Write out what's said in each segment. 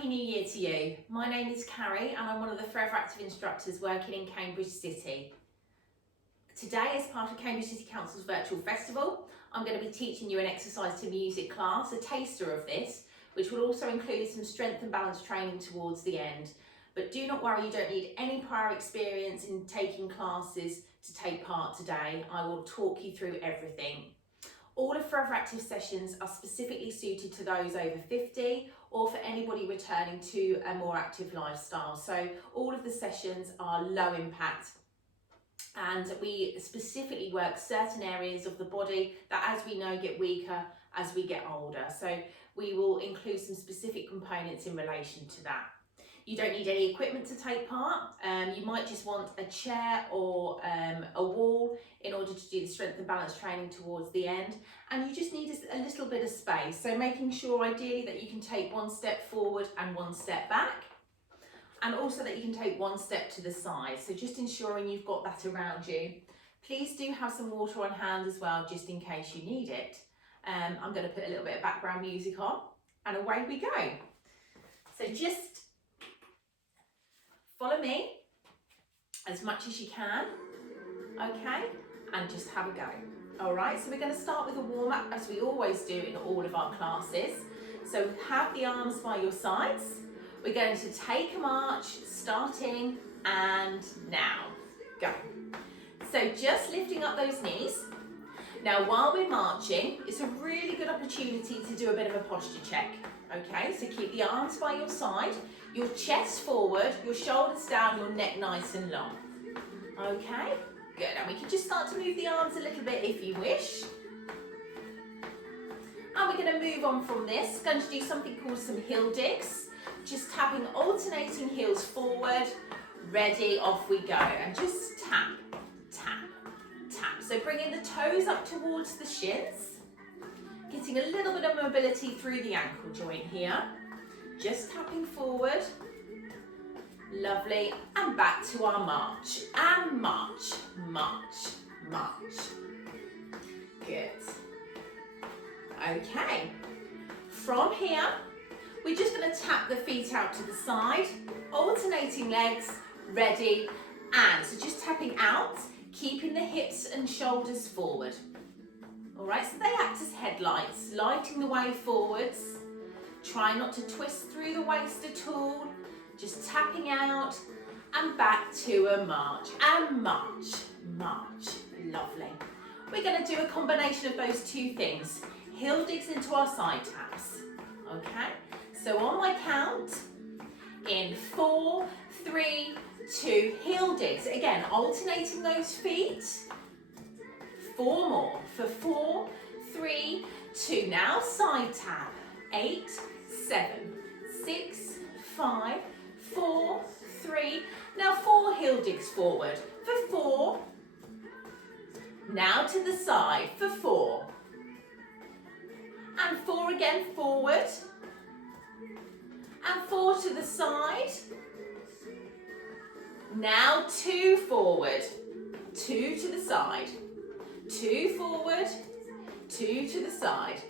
Happy New Year to you. My name is Carrie and I'm one of the Forever Active instructors working in Cambridge City. Today, as part of Cambridge City Council's virtual festival, I'm going to be teaching you an exercise to music class, a taster of this, which will also include some strength and balance training towards the end. But do not worry, you don't need any prior experience in taking classes to take part today. I will talk you through everything. All of Forever Active sessions are specifically suited to those over 50 or for anybody returning to a more active lifestyle. So all of the sessions are low impact, and we specifically work certain areas of the body that, as we know, get weaker as we get older. So we will include some specific components in relation to that. You don't need any equipment to take part. You might just want a chair or a wall in order to do the strength and balance training towards the end. And you just need a little bit of space. So making sure ideally that you can take one step forward and one step back. And also that you can take one step to the side. So just ensuring you've got that around you. Please do have some water on hand as well, just in case you need it. I'm going to put a little bit of background music on and away we go. So just follow me as much as you can, okay? And just have a go. All right, so we're going to start with a warm up as we always do in all of our classes. So have the arms by your sides. We're going to take a march, starting and now, go. So just lifting up those knees. Now while we're marching, it's a really good opportunity to do a bit of a posture check. Okay, so keep the arms by your side, your chest forward, your shoulders down, your neck nice and long. Okay, good. And we can just start to move the arms a little bit if you wish. And we're going to move on from this. Going to do something called some heel digs. Just tapping alternating heels forward. Ready, off we go. And just tap, tap, tap. So bringing the toes up towards the shins. Getting a little bit of mobility through the ankle joint here. Just tapping forward. Lovely. And back to our march. And march, march, march. Good. Okay. From here, we're just going to tap the feet out to the side. Alternating legs. Ready. And so just tapping out, keeping the hips and shoulders forward. All right, so they act as headlights, lighting the way forwards. Try not to twist through the waist at all. Just tapping out and back to a march. And march, march. Lovely. We're going to do a combination of those two things. Heel digs into our side taps. Okay, so on my count, in 4, 3, 2, heel digs. Again, alternating those feet. 4 more for 4, 3, 2. Now side tap. 8, 7, 6, 5, 4, 3. Now 4 heel digs forward for 4. Now to the side for 4. And 4 again forward. And 4 to the side. Now 2 forward. 2 to the side. 2 forward, 2 to the side.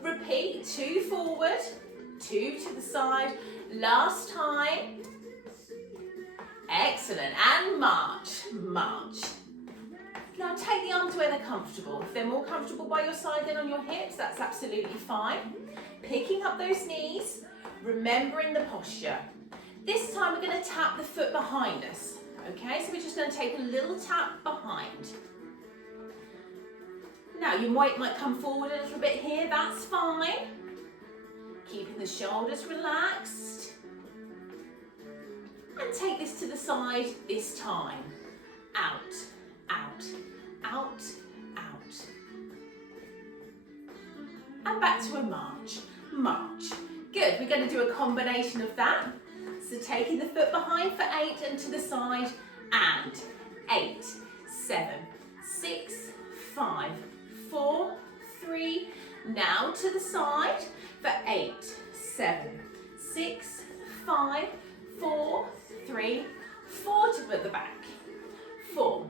Repeat, 2 forward, 2 to the side. Last time. Excellent. And march, march. Now take the arms where they're comfortable. If they're more comfortable by your side than on your hips, that's absolutely fine. Picking up those knees, remembering the posture. This time we're going to tap the foot behind us. Okay, so we're just going to take a little tap behind. Now you might come forward a little bit here, that's fine. Keeping the shoulders relaxed. And take this to the side this time. Out, out, out, out. And back to a march, march. Good, we're going to do a combination of that. So taking the foot behind for 8 and to the side, and 8, 7, 6, 5, 4, 3, now to the side for 8, 7, 6, 5, 4, 3, 4 to put the back, 4,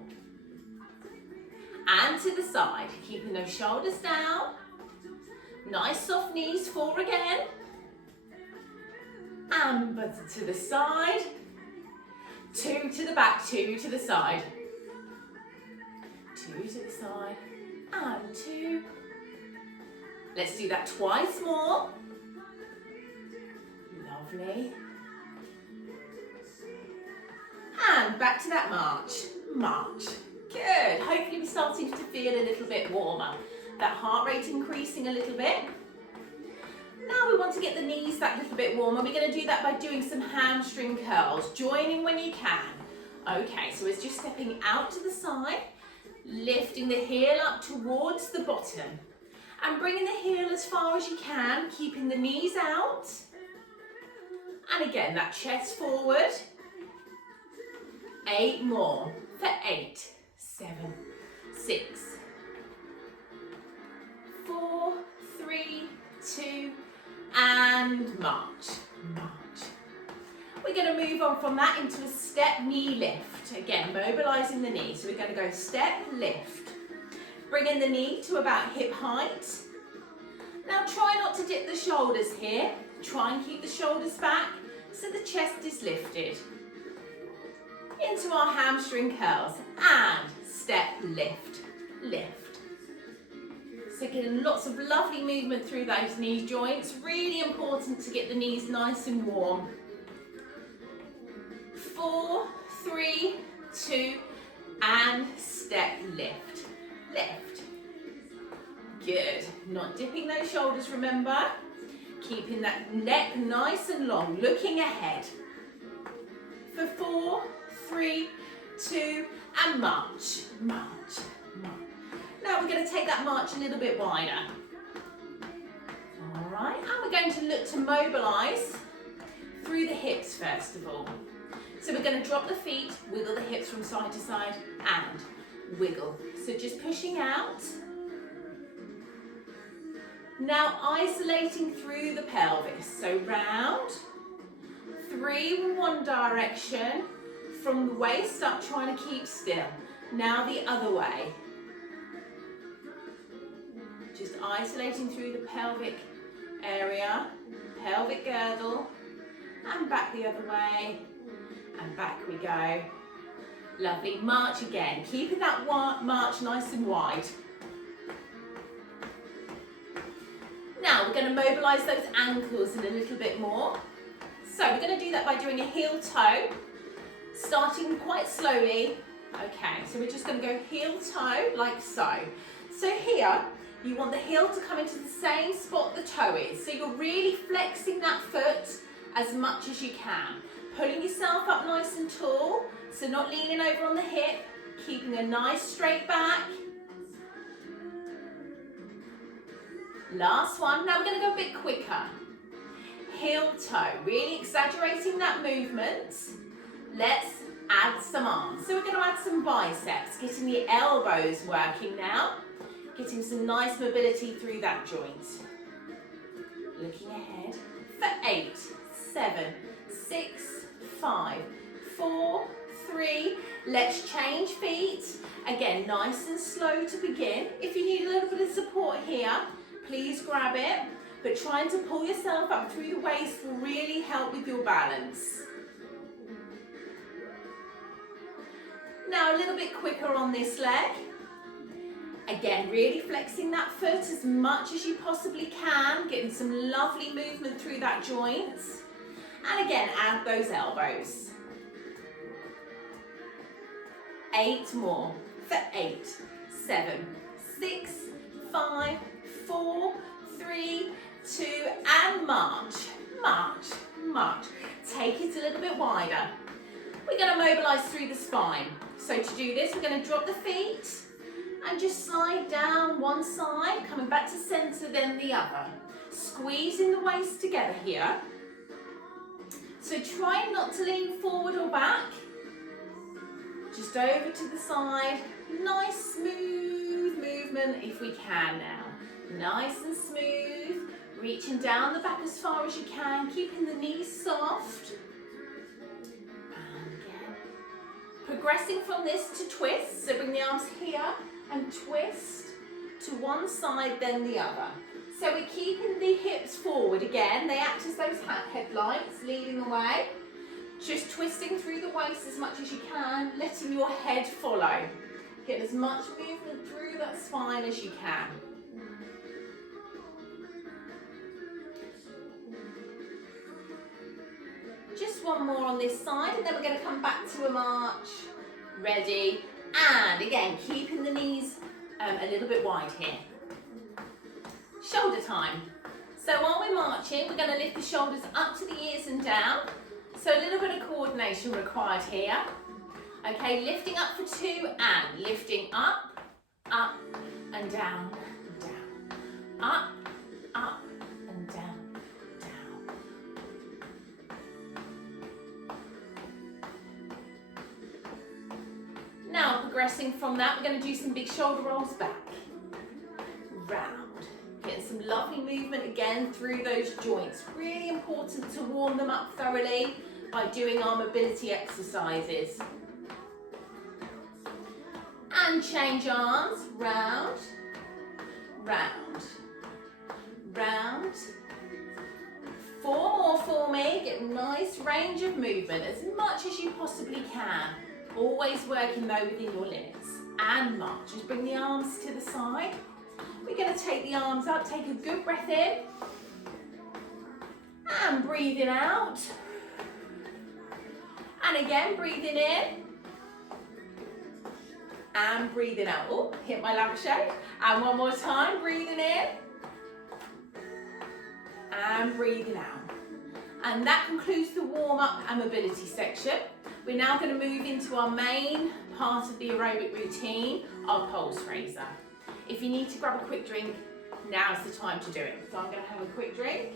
and to the side, keeping those shoulders down, nice soft knees, 4 again, and to the side, 2 to the back, 2 to the side, 2 to the side, and 2. Let's do that twice more. Lovely. And back to that march, march. Good. Hopefully we're starting to feel a little bit warmer. That heart rate increasing a little bit. Now we want to get the knees that little bit warmer. We're going to do that by doing some hamstring curls. Joining when you can. Okay, so it's just stepping out to the side, lifting the heel up towards the bottom, and bringing the heel as far as you can, keeping the knees out. And again, that chest forward. 8 more for 8, 7, 6, 4, 3, 2, and march, march. We're going to move on from that into a step knee lift. Again, mobilising the knee. So we're going to go step, lift. Bringing the knee to about hip height. Now try not to dip the shoulders here. Try and keep the shoulders back so the chest is lifted. Into our hamstring curls and step, lift, lift. So getting lots of lovely movement through those knee joints. Really important to get the knees nice and warm. 4, 3, 2, and step, lift, lift. Good. Not dipping those shoulders, remember. Keeping that neck nice and long, looking ahead. For 4, 3, 2, and march, march, march. Now we're going to take that march a little bit wider. All right, and we're going to look to mobilise through the hips first of all. So we're going to drop the feet, wiggle the hips from side to side, and wiggle. So just pushing out. Now isolating through the pelvis. So round, 3 in one direction, from the waist up, trying to keep still. Now the other way. Just isolating through the pelvic area, pelvic girdle, and back the other way, and back we go. Lovely, march again, keeping that march nice and wide. Now we're going to mobilise those ankles in a little bit more. So we're going to do that by doing a heel toe, starting quite slowly. Okay, so we're just going to go heel toe like so. So here, you want the heel to come into the same spot the toe is. So you're really flexing that foot as much as you can. Pulling yourself up nice and tall, so not leaning over on the hip, keeping a nice straight back. Last one. Now we're going to go a bit quicker. Heel toe, really exaggerating that movement. Let's add some arms. So we're going to add some biceps, getting the elbows working now, getting some nice mobility through that joint. Looking ahead for 8, 7, 6, 5, 4, 3. Let's change feet. Again, nice and slow to begin. If you need a little bit of support here, please grab it, but trying to pull yourself up through the waist will really help with your balance. Now a little bit quicker on this leg. Again, really flexing that foot as much as you possibly can, getting some lovely movement through that joint. And again, add those elbows. 8 more for 8, 7, 6, 5, 4, 3, 2, and march, march, march. Take it a little bit wider. We're going to mobilise through the spine. So to do this, we're going to drop the feet and just slide down one side, coming back to centre, then the other. Squeezing the waist together here. So try not to lean forward or back. Just over to the side. Nice smooth movement if we can now. Nice and smooth. Reaching down the back as far as you can, keeping the knees soft. And again. Progressing from this to twist. So bring the arms here and twist to one side, then the other. So we're keeping the hips forward again. They act as those headlights, leading the way. Just twisting through the waist as much as you can, letting your head follow. Get as much movement through that spine as you can. Just one more on this side, and then we're going to come back to a march. Ready, and again, keeping the knees a little bit wide here. Shoulder time. So while we're marching, we're going to lift the shoulders up to the ears and down. So a little bit of coordination required here. Okay, lifting up for 2 and lifting up, and down, down. Up, and down, down. Now progressing from that, we're going to do some big shoulder rolls back. Round. Getting some lovely movement again through those joints. Really important to warm them up thoroughly by doing our mobility exercises. And change arms, round, round, round. 4 more for me. Get a nice range of movement, as much as you possibly can. Always working though within your limits. And march. Just bring the arms to the side. We're going to take the arms up, take a good breath in. And breathing out. And again, breathing in. And breathing out. Oh, hit my lampshade. And one more time, breathing in. And breathing out. And that concludes the warm-up and mobility section. We're now going to move into our main part of the aerobic routine, our pulse raiser. If you need to grab a quick drink, now's the time to do it. So I'm going to have a quick drink.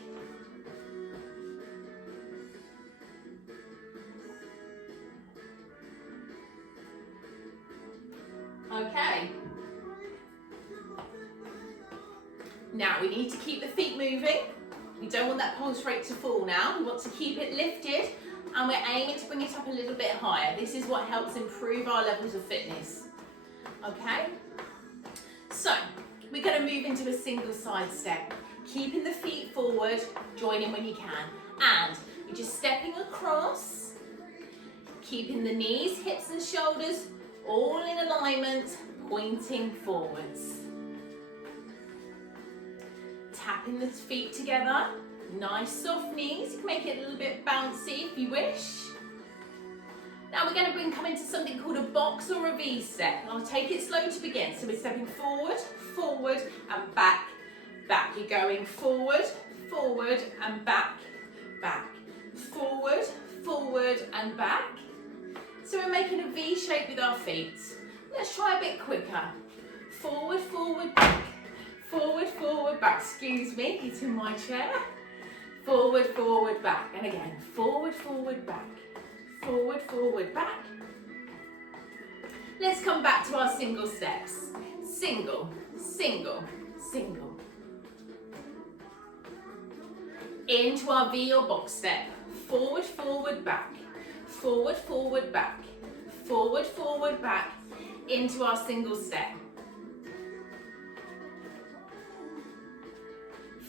Okay. Now we need to keep the feet moving. We don't want that pulse rate to fall now. We want to keep it lifted, and we're aiming to bring it up a little bit higher. This is what helps improve our levels of fitness. Okay? So, we're going to move into a single side step. Keeping the feet forward, join in when you can. And we're just stepping across, keeping the knees, hips and shoulders all in alignment, pointing forwards. Tapping the feet together, nice soft knees. You can make it a little bit bouncy if you wish. Now we're going to come into something called a box or a V step. I'll take it slow to begin. So we're stepping forward, forward and back, back. You're going forward, forward and back, back. Forward, forward and back. So we're making a V shape with our feet. Let's try a bit quicker. Forward, forward, back. Forward, forward, back. Excuse me, it's in my chair. Forward, forward, back. And again, forward, forward, back. Forward, forward, back. Let's come back to our single steps. Single, single, single. Into our V or box step. Forward, forward, back. Forward, forward, back. Forward, forward, back. Into our single step.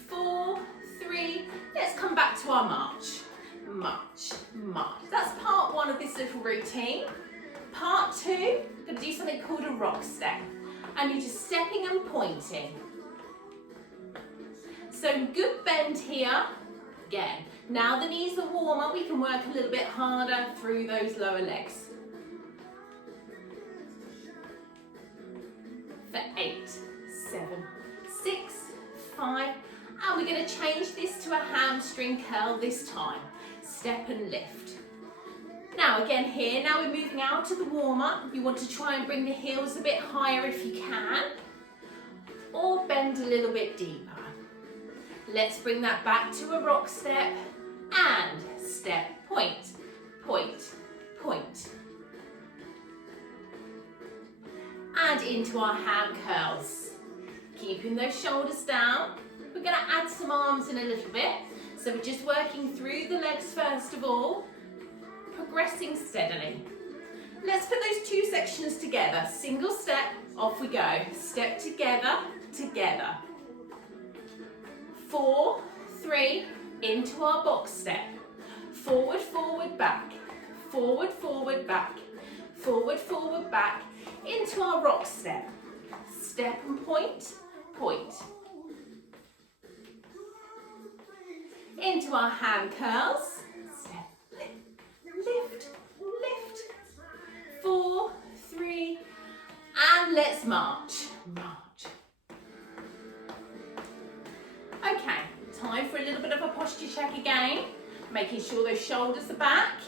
4, 3, let's come back to our march. March, march. That's part 1 of this little routine. Part 2, we're going to do something called a rock step. And you're just stepping and pointing. So good bend here. Again, now the knees are warmer, we can work a little bit harder through those lower legs. For 8, 7, 6, 5, and we're going to change this to a hamstring curl this time. Step and lift. Now again here, now we're moving out of the warm-up. You want to try and bring the heels a bit higher if you can, or bend a little bit deeper. Let's bring that back to a rock step and step, point, point, point. And into our ham curls. Keeping those shoulders down. We're going to add some arms in a little bit. So we're just working through the legs first of all, progressing steadily. Let's put those 2 sections together. Single step, off we go. Step together, together. 4, 3, into our box step. Forward, forward, back. Forward, forward, back. Forward, forward, back. Into our rock step. Step and point, point. Into our hand curls. Step, lift, lift. 4, 3, and let's march, march. Okay, time for a little bit of a posture check again. Making sure those shoulders are back,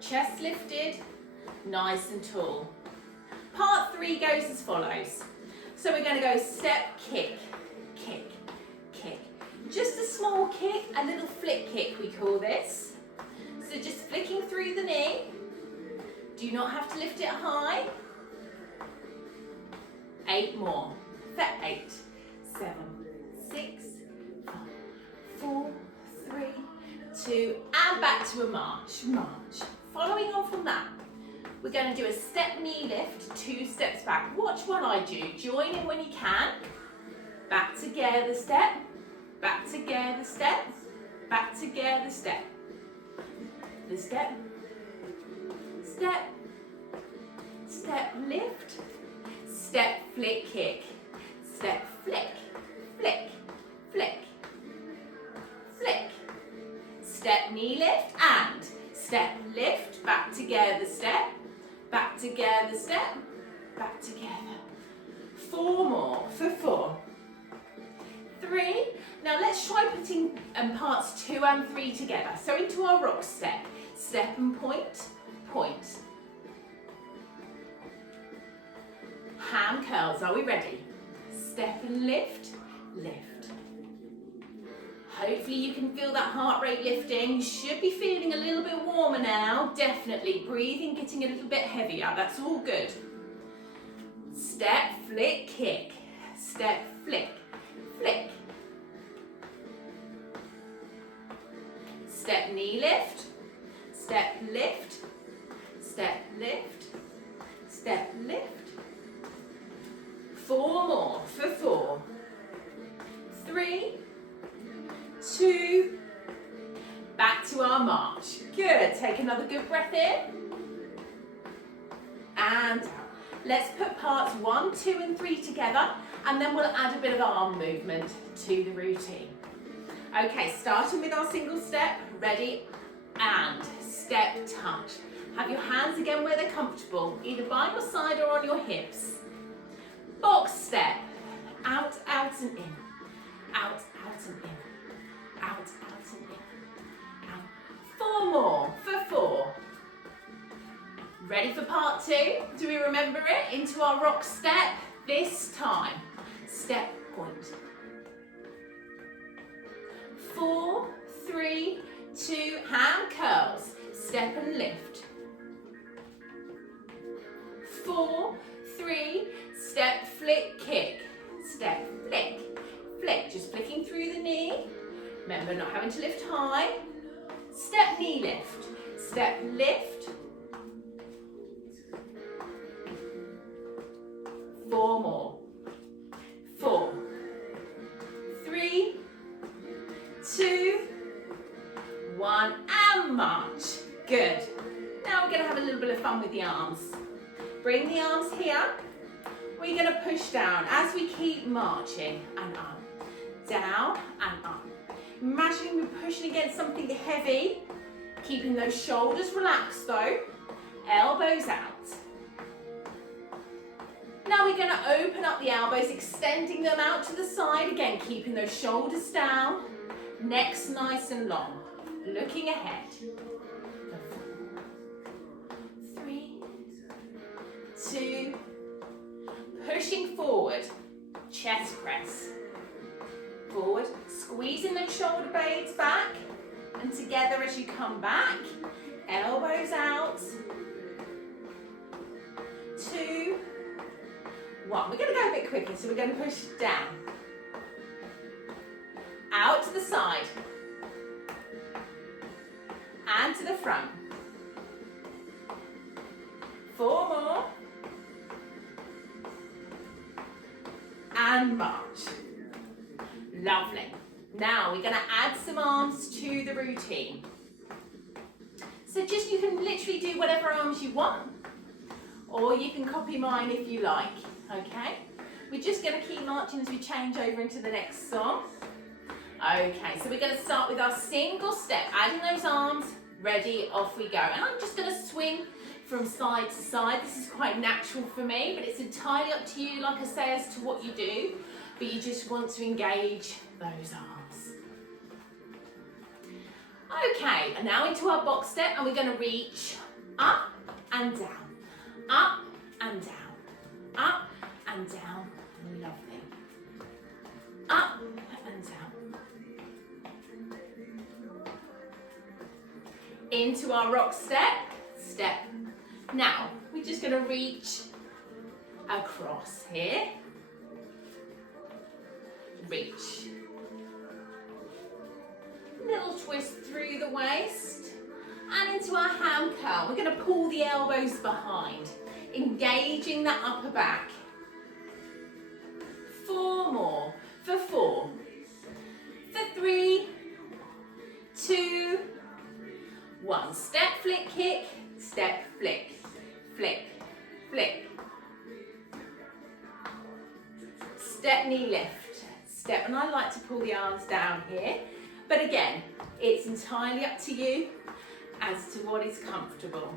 chest lifted, nice and tall. Part 3 goes as follows. So we're going to go step, kick, kick, kick. Just a small kick, a little flick kick we call this. So just flicking through the knee. Do not have to lift it high. 8 more. For 8, 7, 6, 5, 4, 3, 2, and back to a march, march. Following on from that, we're going to do a step knee lift, 2 steps back. Watch what I do. Join in when you can. Back together step, back together step, back together step. The step, step, step lift, step flick kick, step flick, flick, flick, flick. Step knee lift and step lift, back together step, back together step, back together. 4 more for 4. 3. Now let's try putting parts 2 and 3 together. So into our rock step, step and point, point. Hand curls, are we ready? Step and lift, lift. Hopefully you can feel that heart rate lifting. You should be feeling a little bit warmer now. Definitely. Breathing, getting a little bit heavier. That's all good. Step, flick, kick. Step, flick, flick. Step, knee lift. Step, lift. Step, lift. Step, lift. 4 more for 4. 3, 2, back to our march. Good. Take another good breath in. And out. Let's put parts 1, 2 and 3 together and then we'll add a bit of arm movement to the routine. Okay, starting with our single step. Ready? And step, touch. Have your hands again where they're comfortable, either by your side or on your hips. Box step. Out, out and in. Out, out and in. Out, out and in. Out. 4 more for 4. Ready for part 2? Do we remember it? Into our rock step. This time, step, point. 4, 3, 2, hand curls. Step and lift. 4, 3, step, flick, kick. Step, flick, flick. Just flicking through the knee. Remember, not having to lift high. Step, knee lift. Step, lift. 4 more. 4, 3, 2, 1, and march. Good. Now we're going to have a little bit of fun with the arms. Bring the arms here. We're going to push down as we keep marching and up. Down and up. Imagine we're pushing against something heavy. Keeping those shoulders relaxed though. Elbows out. Now we're going to open up the elbows, extending them out to the side. Again, keeping those shoulders down. Necks nice and long. Looking ahead. 3, 2, pushing forward. Chest press. Forward, squeezing those shoulder blades back. And together as you come back. Elbows out. 2, 1. We're going to go a bit quicker, so we're going to push down. Out to the side. And to the front. 4 more. And march. Lovely. Now we're going to add some arms to the routine. So just, you can literally do whatever arms you want, or you can copy mine if you like, okay? We're just going to keep marching as we change over into the next song. Okay, so we're going to start with our single step, adding those arms, ready, off we go. And I'm just going to swing from side to side. This is quite natural for me, but it's entirely up to you, like I say, as to what you do, but you just want to engage those arms. Okay, and now into our box step, and we're going to reach up and down, up and down, up and down. Lovely. Up and down. Into our rock step, step. Now, we're just going to reach across here. Reach. Little twist through the waist and into our hand curl. We're going to pull the elbows behind, engaging that upper back. 4 more, for 4, for 3, 2, 1. Step, flick, kick, step, flick, flick, flick. Step, knee lift, step, and I like to pull the arms down here. But again, it's entirely up to you as to what is comfortable.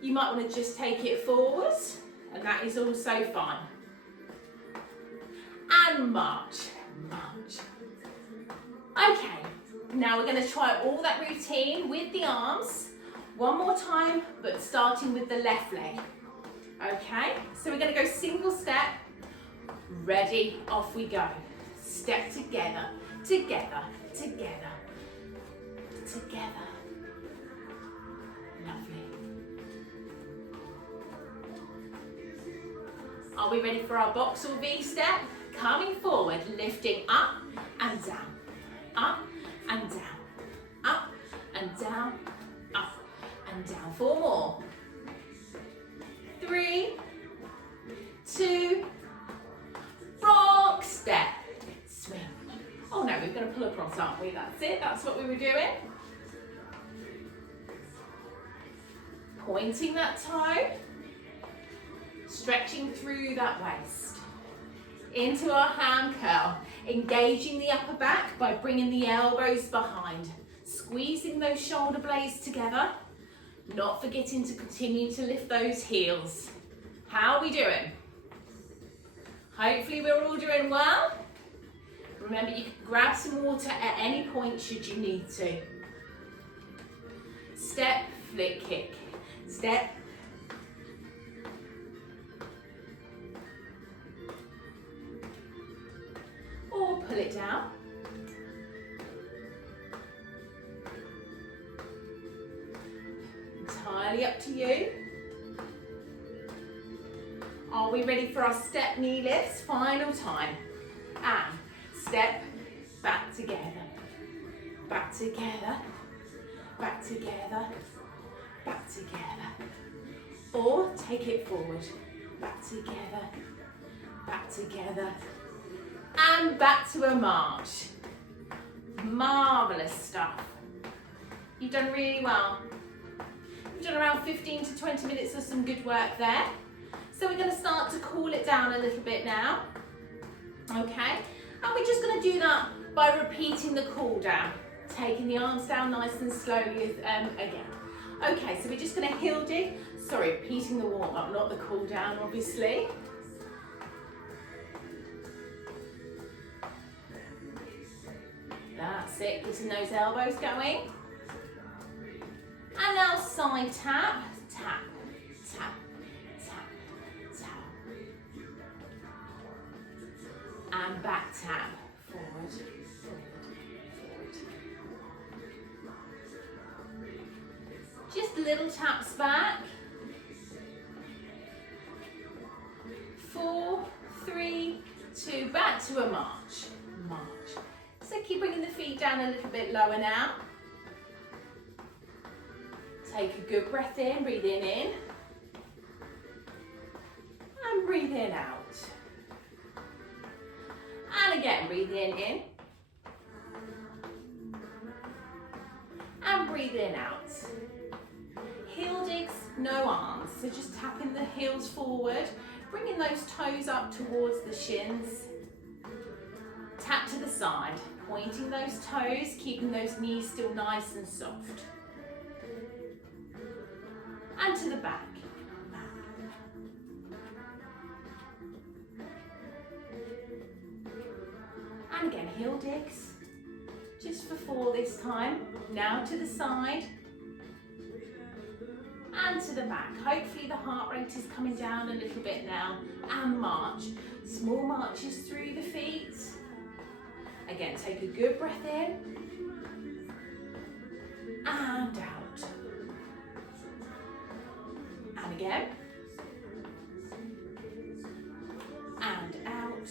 You might want to just take it forwards, and that is also fine. And march, march. Okay, now we're going to try all that routine with the arms. One more time, but starting with the left leg. Okay, so we're going to go single step, ready, off we go. Step together, together, together, together. Lovely. Are we ready for our box or V step? Coming forward, lifting up and down, up and down, up and down, up and down. 4 more. 3, 2, rock, step, swing. Oh no, we're going to pull across, aren't we? That's it, that's what we were doing. Pointing that toe, stretching through that waist. Into our hand curl, engaging the upper back by bringing the elbows behind, squeezing those shoulder blades together, not forgetting to continue to lift those heels. How are we doing? Hopefully we're all doing well. Remember, you can grab some water at any point should you need to. Step, flick, kick. Step. Or pull it down. Entirely up to you. Are we ready for our step knee lifts? Final time. And step, back together, back together, back together, back together. Or take it forward, back together, back together, and back to a march. Marvellous stuff. You've done really well. You've done around 15 to 20 minutes of some good work there. So we're going to start to cool it down a little bit now. Okay, and we're just going to do that by repeating the cool down. Taking the arms down nice and slowly again. Okay, so we're just going to heel dig. Sorry, repeating the warm up, not the cool down, obviously. That's it, getting those elbows going. And now side tap, tap, tap, tap, tap. And back tap, forward, forward, forward. Just little taps back. 4, 3, 2, back to a march, march. So keep bringing the feet down a little bit lower now. Take a good breath in, breathing in. And breathing out. And again, breathing in. breathe in, out. Heel digs, no arms. So just tapping the heels forward, bringing those toes up towards the shins. Tap to the side, pointing those toes, keeping those knees still nice and soft. And to the back. And again, heel digs. Just for 4 this time. Now to the side. And to the back. Hopefully the heart rate is coming down a little bit now. And march. Small marches through the feet. Again, take a good breath in. And out. And again. And out.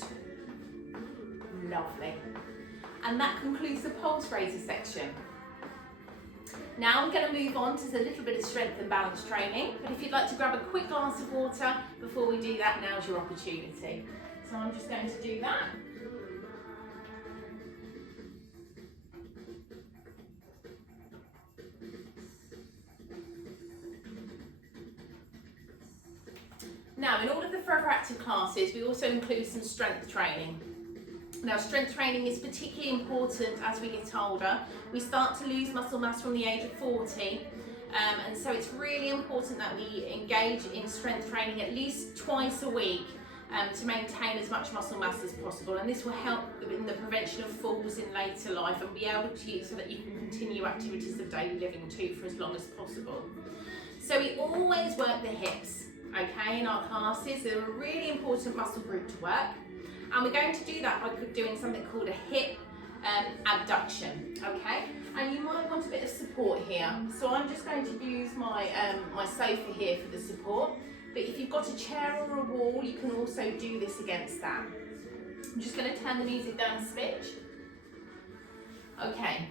Lovely. And that concludes the pulse raiser section. Now I'm going to move on to a little bit of strength and balance training, but if you'd like to grab a quick glass of water before we do that, now's your opportunity. So I'm just going to do that. Now, in all of the Forever Active classes, we also include some strength training. Now, strength training is particularly important as we get older. We start to lose muscle mass from the age of 40, and so it's really important that we engage in strength training at least twice a week to maintain as much muscle mass as possible, and this will help in the prevention of falls in later life and be able to use so that you can continue activities of daily living too for as long as possible. So we always work the hips, okay, in our classes. They're a really important muscle group to work. And we're going to do that by doing something called a hip abduction, okay? And you might want a bit of support here. So I'm just going to use my, my sofa here for the support. But if you've got a chair or a wall, you can also do this against that. I'm just going to turn the music down a smidge. Okay.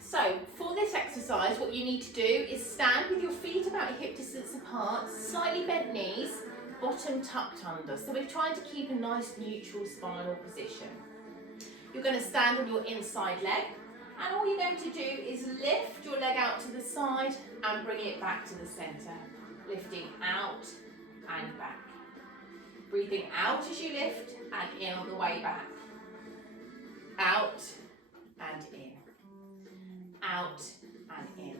So for this exercise, what you need to do is stand with your feet about hip distance apart, slightly bent knees, bottom tucked under. So we're trying to keep a nice neutral spinal position. You're going to stand on your inside leg, and all you're going to do is lift your leg out to the side and bring it back to the centre. Lifting out and back. Breathing out as you lift and in on the way back. Out and in. Out and in.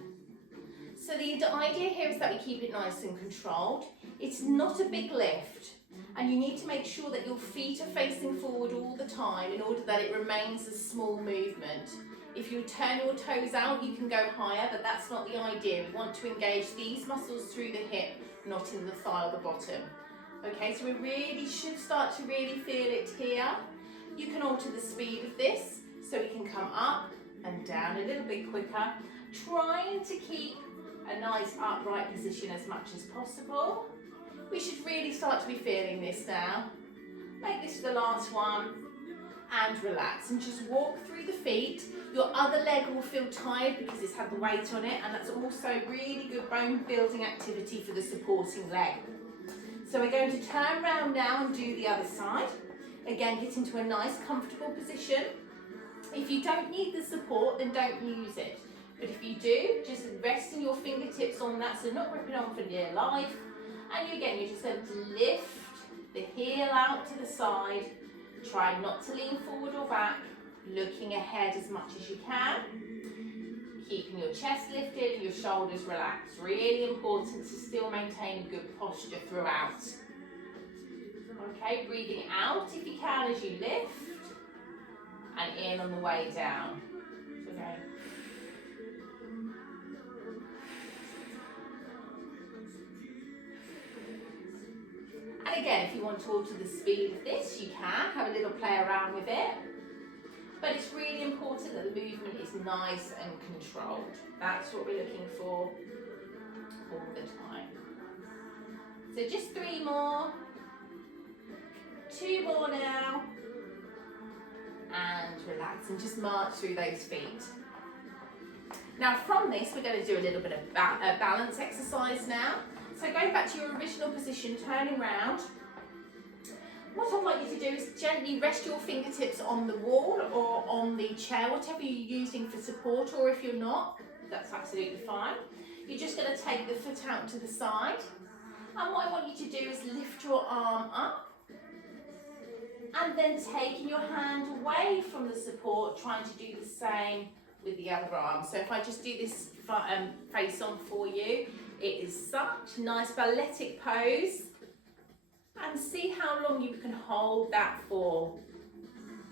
So the idea here is that we keep it nice and controlled. It's not a big lift, and you need to make sure that your feet are facing forward all the time in order that it remains a small movement. If you turn your toes out, you can go higher, but that's not the idea. We want to engage these muscles through the hip, not in the thigh or the bottom. Okay, so we really should start to really feel it here. You can alter the speed of this, so we can come up and down a little bit quicker, trying to keep a nice upright position as much as possible. We should really start to be feeling this now. Make this the last one and relax and just walk through the feet. Your other leg will feel tired because it's had the weight on it, and that's also really good bone building activity for the supporting leg. So we're going to turn around now and do the other side. Again, get into a nice comfortable position. If you don't need the support, then don't use it. But if you do, just resting your fingertips on that, so not ripping on for dear life. And you're just going to lift the heel out to the side. Try not to lean forward or back, looking ahead as much as you can. Keeping your chest lifted and your shoulders relaxed. Really important to still maintain good posture throughout. Okay, breathing out if you can as you lift, and in on the way down. So again. And again, if you want to alter the speed of this, you can have a little play around with it. But it's really important that the movement is nice and controlled. That's what we're looking for all the time. So just 3 more. 2 more now. And relax and just march through those feet. Now from this, we're going to do a little bit of balance exercise now. So going back to your original position, turning round, What I'd like you to do is gently rest your fingertips on the wall or on the chair, whatever you're using for support, or if you're not, that's absolutely fine. You're just going to take the foot out to the side, and what I want you to do is lift your arm up and then taking your hand away from the support, trying to do the same with the other arm. So if I just do this face on for you, it is such a nice balletic pose, and see how long you can hold that for.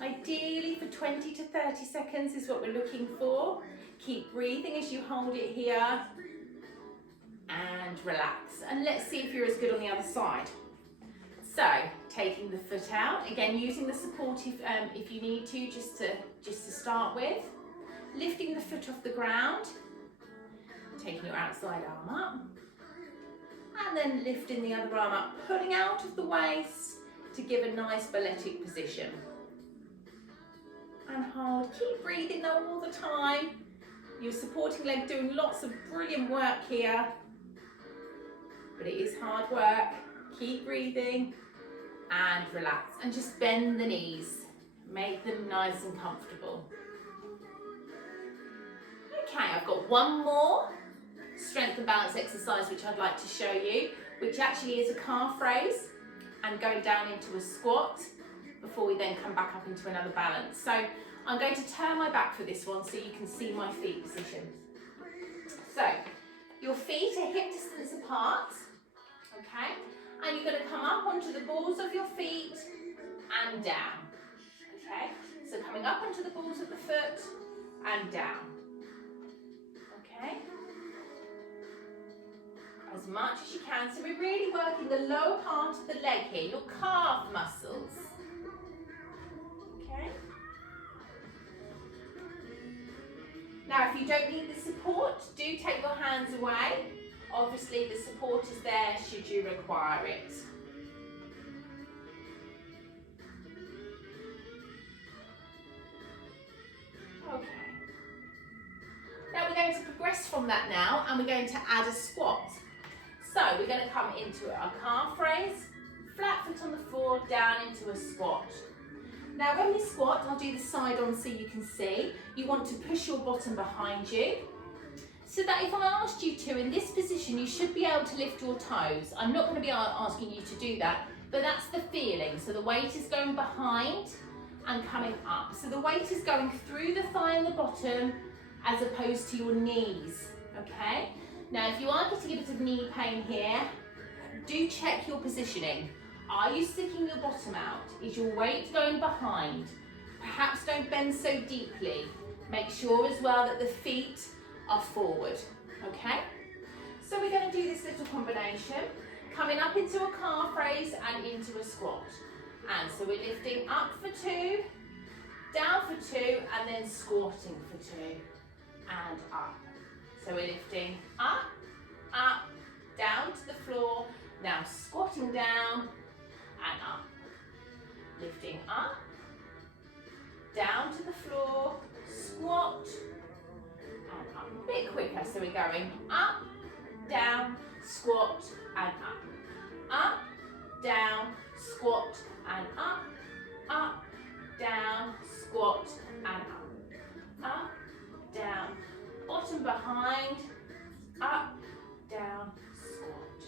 Ideally for 20 to 30 seconds is what we're looking for. Keep breathing as you hold it here and relax, and let's see if you're as good on the other side. So taking the foot out, again using the support if you need to, just to start with, lifting the foot off the ground, taking your outside arm up, and then lifting the other arm up, pulling out of the waist to give a nice balletic position. And hold, keep breathing though all the time. Your supporting leg doing lots of brilliant work here, but it is hard work. Keep breathing and relax, and just bend the knees, make them nice and comfortable. Okay, I've got one more strength and balance exercise which I'd like to show you, which actually is a calf raise and going down into a squat before we then come back up into another balance. So I'm going to turn my back for this one so you can see my feet position. So your feet are hip distance apart, okay, and you're going to come up onto the balls of your feet and down, okay, so coming up onto the balls of the foot and down, okay, as much as you can. So we're really working the lower part of the leg here, your calf muscles. Okay. Now if you don't need the support, do take your hands away. Obviously the support is there should you require it. Okay. Now we're going to progress from that now, and we're going to add a squat. So we're going to come into a calf raise, flat foot on the floor, down into a squat. Now when we squat, I'll do the side on so you can see, you want to push your bottom behind you, so that if I asked you to, in this position, you should be able to lift your toes. I'm not going to be asking you to do that, but that's the feeling. So the weight is going behind and coming up. So the weight is going through the thigh and the bottom as opposed to your knees, okay? Now, if you are getting a bit of knee pain here, do check your positioning. Are you sticking your bottom out? Is your weight going behind? Perhaps don't bend so deeply. Make sure as well that the feet are forward, okay? So we're going to do this little combination, coming up into a calf raise and into a squat. And so we're lifting up for 2, down for 2, and then squatting for 2, and up. So we're lifting up, up, down to the floor, now squatting down and up. Lifting up, down to the floor, squat, and up. A bit quicker, so we're going up, down, squat, and up. Up, down, squat, and up, down, squat, and up, down, bottom behind, up, down, squat,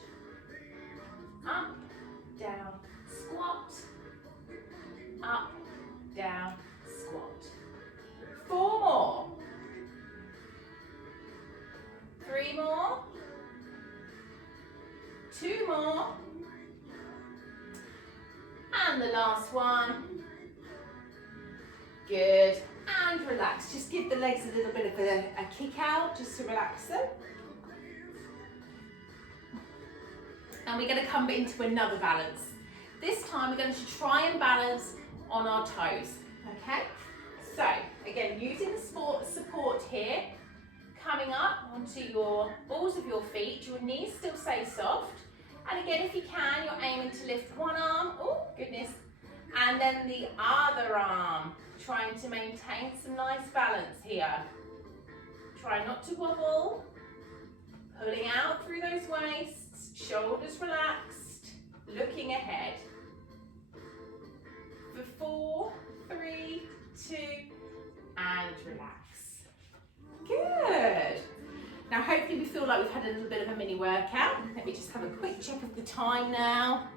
up, down, squat, up, down, squat. 4 more. 3 more. 2 more. And the last one. Good. And relax. Just give the legs a little bit of a kick out just to relax them. And we're going to come into another balance. This time we're going to try and balance on our toes. Okay? So, again, using the support here, coming up onto your balls of your feet, your knees still stay soft. And again, if you can, you're aiming to lift one arm, oh goodness, and then the other arm, trying to maintain some nice balance here. Try not to wobble, pulling out through those waists, shoulders relaxed, looking ahead. for 4, 3, 2, and relax. Good. Now hopefully we feel like we've had a little bit of a mini workout. Let me just have a quick check of the time now.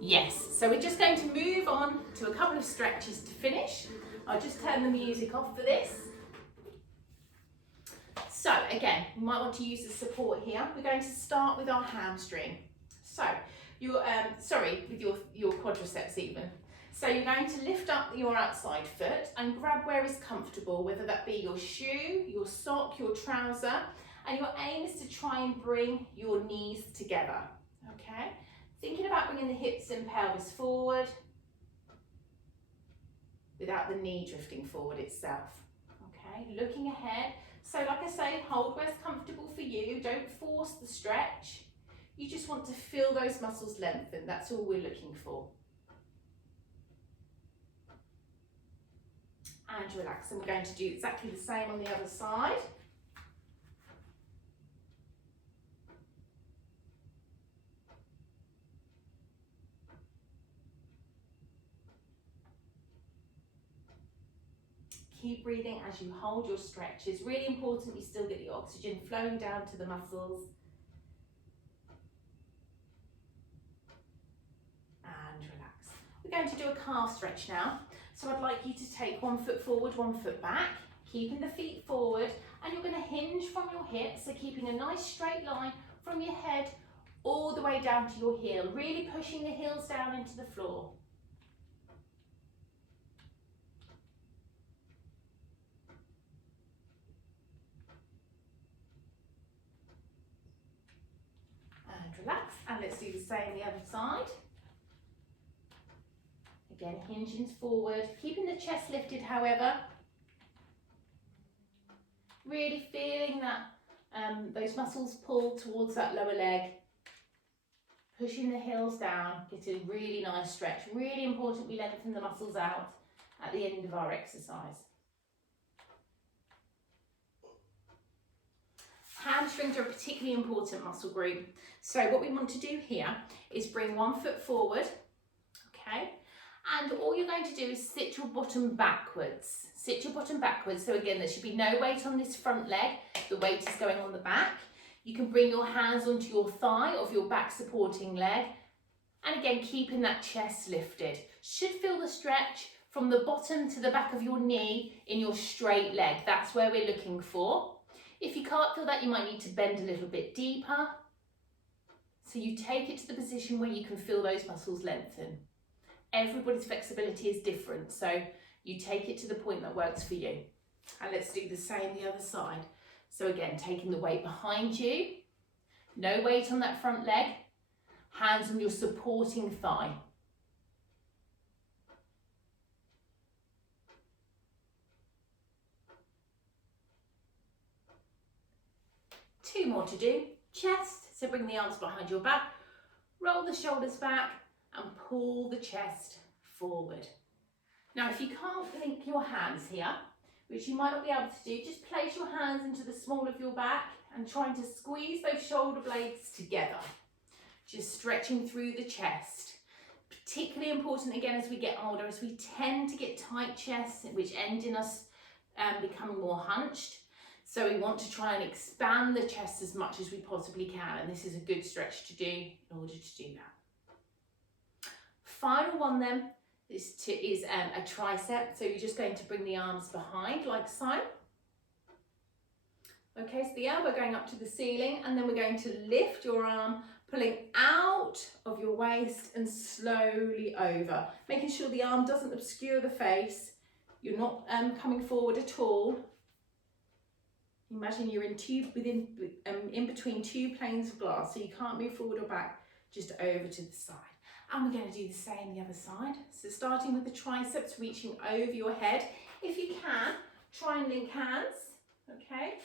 Yes, so we're just going to move on to a couple of stretches to finish. I'll just turn the music off for this. So again, you might want to use the support here. We're going to start with our hamstring. So with your quadriceps even. So you're going to lift up your outside foot and grab where is comfortable, whether that be your shoe, your sock, your trouser, and your aim is to try and bring your knees together, okay? Thinking about bringing the hips and pelvis forward without the knee drifting forward itself, okay? Looking ahead. So like I say, hold where's comfortable for you. Don't force the stretch. You just want to feel those muscles lengthen. That's all we're looking for. And relax. And we're going to do exactly the same on the other side. Keep breathing as you hold your stretch. It's really important you still get the oxygen flowing down to the muscles. And relax. We're going to do a calf stretch now. So I'd like you to take 1 foot forward, 1 foot back, keeping the feet forward, and you're going to hinge from your hips, so keeping a nice straight line from your head all the way down to your heel, really pushing the heels down into the floor. Relax, and let's do the same the other side. Again, hinging forward, keeping the chest lifted, however. Really feeling that those muscles pull towards that lower leg. Pushing the heels down, get a really nice stretch. Really important we lengthen the muscles out at the end of our exercise. Hamstrings are a particularly important muscle group. So what we want to do here is bring 1 foot forward, okay? And all you're going to do is sit your bottom backwards. Sit your bottom backwards. So again, there should be no weight on this front leg. The weight is going on the back. You can bring your hands onto your thigh of your back supporting leg. And again, keeping that chest lifted. Should feel the stretch from the bottom to the back of your knee in your straight leg. That's where we're looking for. If you can't feel that, you might need to bend a little bit deeper. So you take it to the position where you can feel those muscles lengthen. Everybody's flexibility is different, so you take it to the point that works for you. And let's do the same the other side. So again, taking the weight behind you, no weight on that front leg, hands on your supporting thigh. Two more to do. Chest, so bring the arms behind your back, roll the shoulders back and pull the chest forward. Now if you can't link your hands here, which you might not be able to do, just place your hands into the small of your back and trying to squeeze those shoulder blades together. Just stretching through the chest. Particularly important again as we get older, as we tend to get tight chests, which end in us becoming more hunched. So we want to try and expand the chest as much as we possibly can, and this is a good stretch to do in order to do that. Final one then is a tricep. So you're just going to bring the arms behind like so. Okay, so the elbow going up to the ceiling, and then we're going to lift your arm, pulling out of your waist and slowly over, making sure the arm doesn't obscure the face. You're not coming forward at all. Imagine you're in between two planes of glass, so you can't move forward or back, just over to the side. And we're going to do the same the other side. So starting with the triceps, reaching over your head. If you can, try and link hands, okay?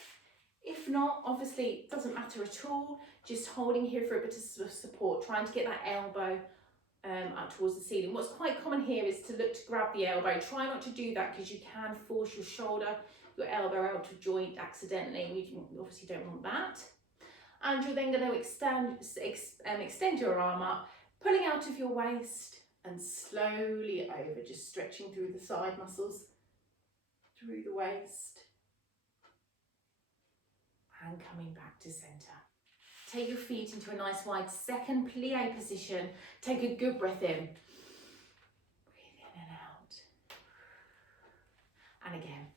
If not, obviously, it doesn't matter at all. Just holding here for a bit of support, trying to get that elbow up towards the ceiling. What's quite common here is to look to grab the elbow. Try not to do that because you can force your shoulder, your elbow out of joint accidentally. You obviously don't want that. And you're then going to extend your arm up, pulling out of your waist and slowly over, just stretching through the side muscles, through the waist, and coming back to centre. Take your feet into a nice wide second plie position. Take a good breath in. Breathe in and out. And again.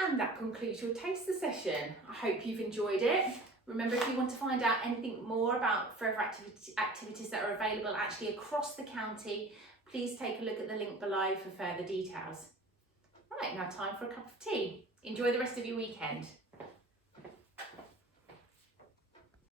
And that concludes your taster session. I hope you've enjoyed it. Remember, if you want to find out anything more about forever activities that are available actually across the county, please take a look at the link below for further details. Right, now time for a cup of tea. Enjoy the rest of your weekend.